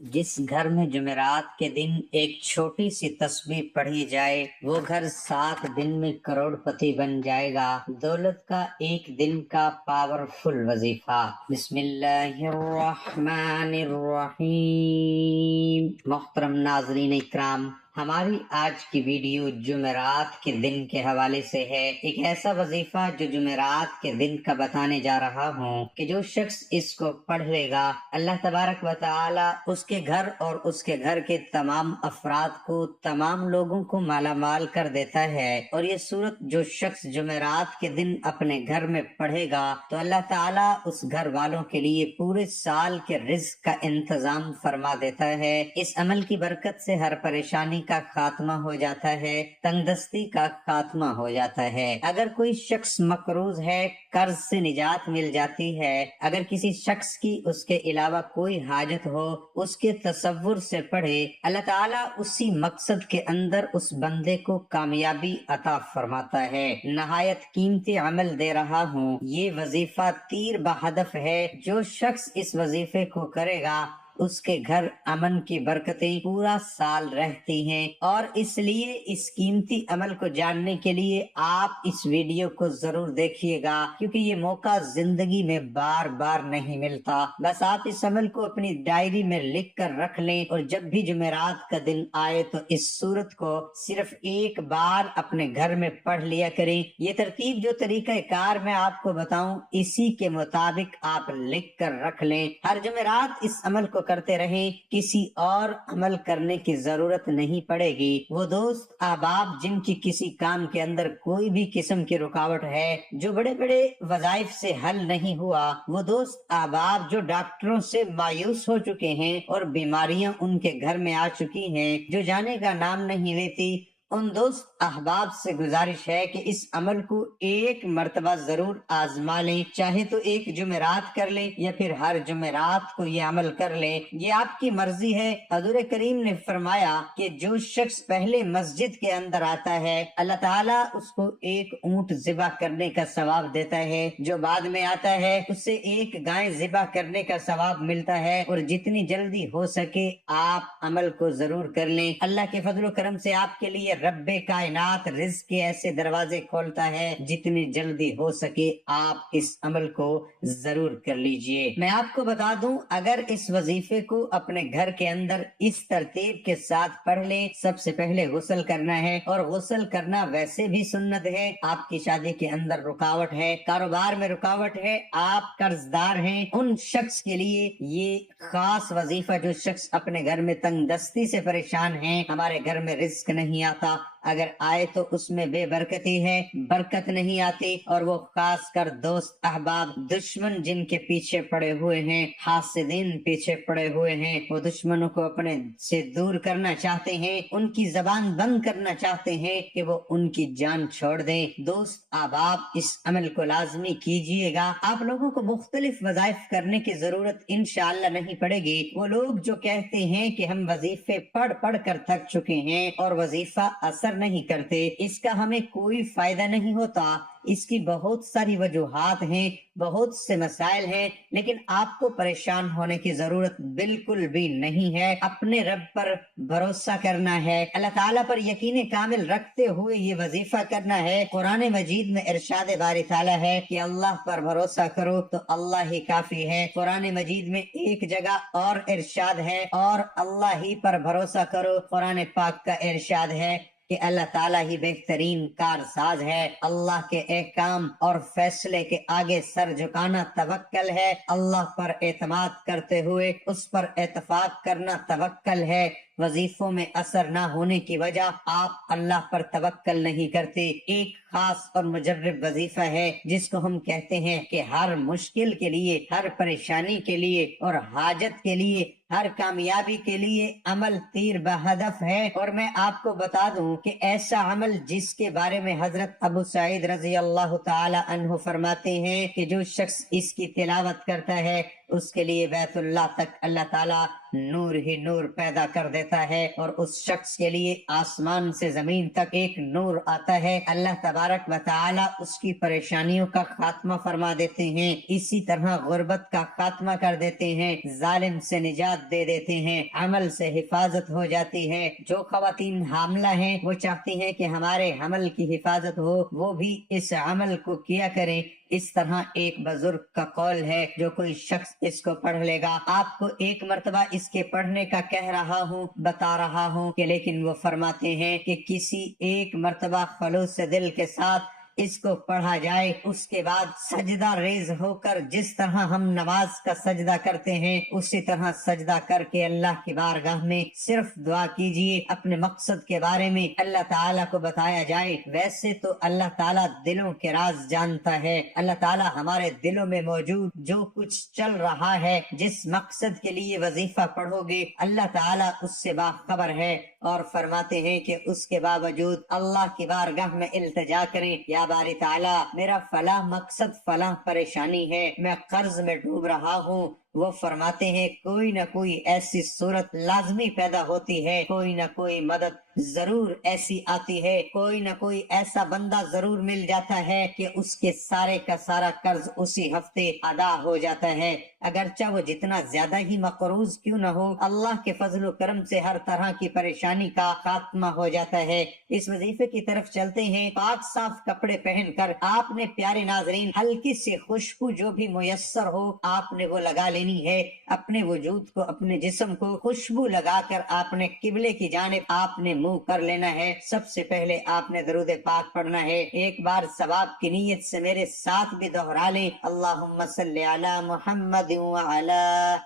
جس گھر میں جمعرات کے دن ایک چھوٹی سی تسبیح پڑھی جائے وہ گھر 7 دن میں کروڑ پتی بن جائے گا۔ دولت کا ایک دن کا پاورفل وظیفہ۔ بسم اللہ الرحمن الرحیم۔ محترم ناظرین اکرام، ہماری آج کی ویڈیو جمعرات کے دن کے حوالے سے ہے۔ ایک ایسا وظیفہ جو جمعرات کے دن کا بتانے جا رہا ہوں کہ جو شخص اس کو پڑھ لے گا اللہ تبارک و تعالی اس کے گھر اور اس کے گھر کے تمام افراد کو، تمام لوگوں کو مالا مال کر دیتا ہے۔ اور یہ سورت جو شخص جمعرات کے دن اپنے گھر میں پڑھے گا تو اللہ تعالیٰ اس گھر والوں کے لیے پورے سال کے رزق کا انتظام فرما دیتا ہے۔ اس عمل کی برکت سے ہر پریشانی کا خاتمہ ہو جاتا ہے، تنگ دستی کا خاتمہ ہو جاتا ہے۔ اگر کوئی شخص مقروض ہے، قرض سے نجات مل جاتی ہے۔ اگر کسی شخص کی اس کے علاوہ کوئی حاجت ہو، اس کے تصور سے پڑھے، اللہ تعالیٰ اسی مقصد کے اندر اس بندے کو کامیابی عطا فرماتا ہے۔ نہایت قیمتی عمل دے رہا ہوں، یہ وظیفہ تیر بہدف ہے۔ جو شخص اس وظیفے کو کرے گا اس کے گھر امن کی برکتیں پورا سال رہتی ہیں۔ اور اس لیے اس قیمتی عمل کو جاننے کے لیے آپ اس ویڈیو کو ضرور دیکھیے گا، کیونکہ یہ موقع زندگی میں بار بار نہیں ملتا۔ بس آپ اس عمل کو اپنی ڈائری میں لکھ کر رکھ لیں اور جب بھی جمعرات کا دن آئے تو اس سورت کو صرف ایک بار اپنے گھر میں پڑھ لیا کریں۔ یہ ترتیب جو طریقہ کار میں آپ کو بتاؤں اسی کے مطابق آپ لکھ کر رکھ لیں۔ ہر جمعرات اس عمل کو کرتے رہیں، کسی اور عمل کرنے کی ضرورت نہیں پڑے گی۔ وہ دوست احباب جن کی کسی کام کے اندر کوئی بھی قسم کی رکاوٹ ہے، جو بڑے بڑے وظائف سے حل نہیں ہوا، وہ دوست احباب جو ڈاکٹروں سے مایوس ہو چکے ہیں اور بیماریاں ان کے گھر میں آ چکی ہیں، جو جانے کا نام نہیں لیتی، ان دوست احباب سے گزارش ہے کہ اس عمل کو ایک مرتبہ ضرور آزما لیں، چاہے تو ایک جمعرات کر لیں یا پھر ہر جمعرات کو یہ عمل کر لیں، یہ آپ کی مرضی ہے۔ حضور کریم نے فرمایا کہ جو شخص پہلے مسجد کے اندر آتا ہے اللہ تعالیٰ اس کو ایک اونٹ ذبح کرنے کا ثواب دیتا ہے، جو بعد میں آتا ہے اسے ایک گائے ذبح کرنے کا ثواب ملتا ہے۔ اور جتنی جلدی ہو سکے آپ عمل کو ضرور کر لیں۔ اللہ کے فضل و کرم سے آپ کے لیے رب کائنات رزق کے ایسے دروازے کھولتا ہے، جتنی جلدی ہو سکے آپ اس عمل کو ضرور کر لیجئے۔ میں آپ کو بتا دوں، اگر اس وظیفے کو اپنے گھر کے اندر اس ترتیب کے ساتھ پڑھ لیں، سب سے پہلے غسل کرنا ہے، اور غسل کرنا ویسے بھی سنت ہے۔ آپ کی شادی کے اندر رکاوٹ ہے، کاروبار میں رکاوٹ ہے، آپ قرض دار ہیں، ان شخص کے لیے یہ خاص وظیفہ، جو شخص اپنے گھر میں تنگ دستی سے پریشان ہیں، ہمارے گھر میں رزق نہیں آتا، اگر آئے تو اس میں بے برکتی ہے، برکت نہیں آتی، اور وہ خاص کر دوست احباب دشمن جن کے پیچھے پڑے ہوئے ہیں، حاسدین پیچھے پڑے ہوئے ہیں، وہ دشمنوں کو اپنے سے دور کرنا چاہتے ہیں، ان کی زبان بند کرنا چاہتے ہیں کہ وہ ان کی جان چھوڑ دیں۔ دوست احباب اس عمل کو لازمی کیجئے گا۔ آپ لوگوں کو مختلف وظائف کرنے کی ضرورت انشاءاللہ نہیں پڑے گی۔ وہ لوگ جو کہتے ہیں کہ ہم وظیفے پڑھ پڑھ کر تھک چکے ہیں اور وظیفہ اثر نہیں کرتے، اس کا ہمیں کوئی فائدہ نہیں ہوتا، اس کی بہت ساری وجوہات ہیں، بہت سے مسائل ہیں، لیکن آپ کو پریشان ہونے کی ضرورت بالکل بھی نہیں ہے۔ اپنے رب پر بھروسہ کرنا ہے، اللہ تعالیٰ پر یقین کامل رکھتے ہوئے یہ وظیفہ کرنا ہے۔ قرآن مجید میں ارشاد باری تعالیٰ ہے کہ اللہ پر بھروسہ کرو تو اللہ ہی کافی ہے۔ قرآن مجید میں ایک جگہ اور ارشاد ہے، اور اللہ ہی پر بھروسہ کرو۔ قرآن پاک کا ارشاد ہے کہ اللہ تعالیٰ ہی بہترین کارساز ہے۔ اللہ کے احکام اور فیصلے کے آگے سر جھکانا توکل ہے، اللہ پر اعتماد کرتے ہوئے اس پر اتفاق کرنا توکل ہے۔ وظیفوں میں اثر نہ ہونے کی وجہ آپ اللہ پر توکل نہیں کرتے۔ ایک خاص اور مجرب وظیفہ ہے جس کو ہم کہتے ہیں کہ ہر مشکل کے لیے، ہر پریشانی کے لیے اور حاجت کے لیے، ہر کامیابی کے لیے عمل تیر بہدف ہے۔ اور میں آپ کو بتا دوں کہ ایسا عمل جس کے بارے میں حضرت ابو سعید رضی اللہ تعالی عنہ فرماتے ہیں کہ جو شخص اس کی تلاوت کرتا ہے اس کے لیے بیت اللہ تک اللہ تعالی نور ہی نور پیدا کر دیتا دیتا ہے اور اس شخص کے لیے آسمان سے زمین تک ایک نور آتا ہے، اللہ تبارک و تعالی اس کی پریشانیوں کا خاتمہ فرما دیتے ہیں، اسی طرح غربت کا خاتمہ کر دیتے ہیں، ظالم سے نجات دے دیتے ہیں، عمل سے حفاظت ہو جاتی ہے۔ جو خواتین حاملہ ہیں وہ چاہتی ہیں کہ ہمارے حمل کی حفاظت ہو، وہ بھی اس عمل کو کیا کریں۔ اس طرح ایک بزرگ کا قول ہے، جو کوئی شخص اس کو پڑھ لے گا، آپ کو ایک مرتبہ اس کے پڑھنے کا کہہ رہا ہوں، بتا رہا ہوں کہ لیکن وہ فرماتے ہیں کہ کسی ایک مرتبہ خلوص دل کے ساتھ اس کو پڑھا جائے، اس کے بعد سجدہ ریز ہو کر جس طرح ہم نماز کا سجدہ کرتے ہیں اسی طرح سجدہ کر کے اللہ کی بارگاہ میں صرف دعا کیجئے، اپنے مقصد کے بارے میں اللہ تعالیٰ کو بتایا جائے۔ ویسے تو اللہ تعالیٰ دلوں کے راز جانتا ہے، اللہ تعالیٰ ہمارے دلوں میں موجود جو کچھ چل رہا ہے، جس مقصد کے لیے وظیفہ پڑھو گے اللہ تعالیٰ اس سے باخبر ہے، اور فرماتے ہیں کہ اس کے باوجود اللہ کی بارگاہ میں التجا کریں، یا باری تعالیٰ میرا فلاں مقصد فلاں پریشانی ہے، میں قرض میں ڈوب رہا ہوں۔ وہ فرماتے ہیں کوئی نہ کوئی ایسی صورت لازمی پیدا ہوتی ہے، کوئی نہ کوئی مدد ضرور ایسی آتی ہے، کوئی نہ کوئی ایسا بندہ ضرور مل جاتا ہے کہ اس کے سارے کا سارا قرض اسی ہفتے ادا ہو جاتا ہے، اگرچہ وہ جتنا زیادہ ہی مقروض کیوں نہ ہو، اللہ کے فضل و کرم سے ہر طرح کی پریشانی کا خاتمہ ہو جاتا ہے۔ اس وظیفے کی طرف چلتے ہیں۔ پاک صاف کپڑے پہن کر آپ نے پیارے ناظرین ہلکی سی خوشبو جو بھی میسر ہو آپ نے وہ لگا لینی ہے، اپنے وجود کو اپنے جسم کو خوشبو لگا کر آپ نے قبلے کی جانب آپ نے منہ کر لینا ہے۔ سب سے پہلے آپ نے درود پاک پڑھنا ہے، ایک بار ثواب کی نیت سے میرے ساتھ بھی دہرا لیں، اللہم صلی علی محمد وعلی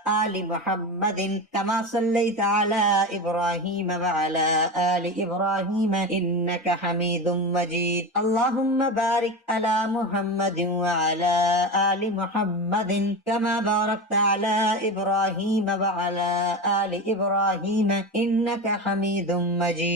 آل محمد کما صلیت علی ابراہیم وعلی آل ابراہیم انک حمید مجید، اللہم بارک علی محمد وعلی آل محمد کما بارکت علی ابراہیم وعلی آل ابراہیم انک حمید مجید۔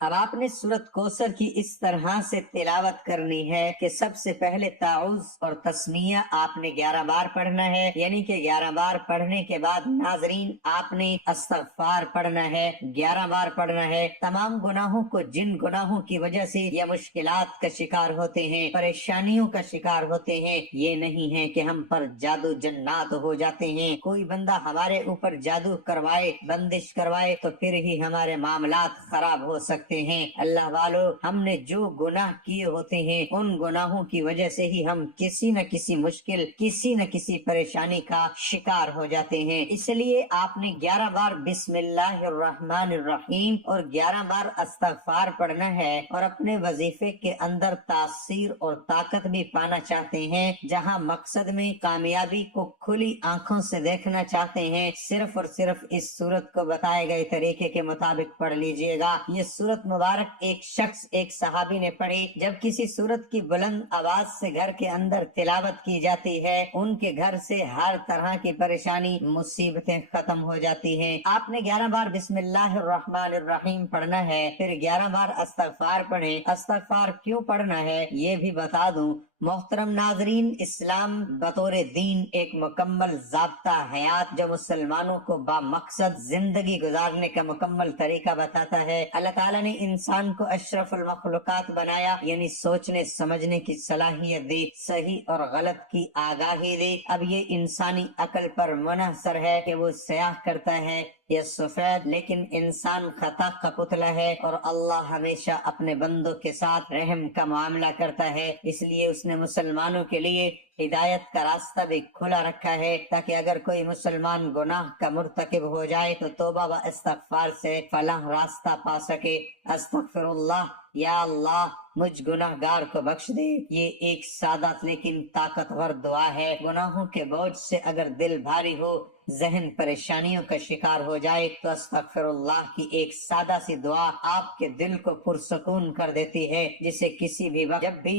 اب آپ نے سورۃ کوثر کی اس طرح سے تلاوت کرنی ہے کہ سب سے پہلے تعوذ اور تسمیہ آپ نے 11 بار پڑھنا ہے، یعنی کہ 11 بار پڑھنے کے بعد ناظرین آپ نے استغفار پڑھنا ہے، 11 بار پڑھنا ہے۔ تمام گناہوں کو جن گناہوں کی وجہ سے یا مشکلات کا شکار ہوتے ہیں، پریشانیوں کا شکار ہوتے ہیں، یہ نہیں ہے کہ ہم پر جادو جنات ہو جاتے ہیں، کوئی بندہ ہمارے اوپر جادو کروائے، بندش کروائے تو پھر ہی ہمارے معاملات خراب ہو سکتے ہیں۔ اللہ والو، ہم نے جو گناہ کیے ہوتے ہیں ان گناہوں کی وجہ سے ہی ہم کسی نہ کسی مشکل، کسی نہ کسی پریشانی کا شکار ہو جاتے ہیں۔ اس لیے آپ نے 11 بار بسم اللہ الرحمن الرحیم اور 11 بار استغفار پڑھنا ہے، اور اپنے وظیفے کے اندر تاثیر اور طاقت بھی پانا چاہتے ہیں، جہاں مقصد میں کامیابی کو کھلی آنکھوں سے دیکھنا چاہتے ہیں، صرف اور صرف اس صورت کو بتائے گئے طریقے کے مطابق پڑھ لیجئے گا۔ یہ صورت مبارک ایک شخص، ایک صحابی نے پڑھی۔ جب کسی صورت کی بلند آواز سے گھر کے اندر تلاوت کی جاتی ہے، ان کے گھر سے ہر طرح کی پریشانی، مصیبتیں ختم ہو جاتی ہیں۔ آپ نے 11 بار بسم اللہ الرحمن الرحیم پڑھنا ہے، پھر 11 بار استغفار پڑھیں۔ استغفار کیوں پڑھنا ہے یہ بھی بتا دوں۔ محترم ناظرین، اسلام بطور دین ایک مکمل ضابطہ حیات جو مسلمانوں کو با مقصد زندگی گزارنے کا مکمل طریقہ بتاتا ہے۔ اللہ تعالیٰ نے انسان کو اشرف المخلوقات بنایا، یعنی سوچنے سمجھنے کی صلاحیت دی، صحیح اور غلط کی آگاہی دی۔ اب یہ انسانی عقل پر منحصر ہے کہ وہ سیاہ کرتا ہے یا سفید، لیکن انسان خطا کا پتلا ہے اور اللہ ہمیشہ اپنے بندوں کے ساتھ رحم کا معاملہ کرتا ہے، اس لیے اس نے مسلمانوں کے لیے ہدایت کا راستہ بھی کھلا رکھا ہے، تاکہ اگر کوئی مسلمان گناہ کا مرتکب ہو جائے تو توبہ و استغفار سے فلاح راستہ پا سکے۔ استغفر اللہ، یا اللہ مجھ گناہ گار کو بخش دے، یہ ایک سادہ لیکن طاقتور دعا ہے۔ گناہوں کے بوجھ سے اگر دل بھاری ہو، ذہن پریشانیوں کا شکار ہو جائے تو استغفر اللہ کی ایک سادہ سی دعا آپ کے دل کو پرسکون کر دیتی ہے، جسے کسی بھی وقت جب بھی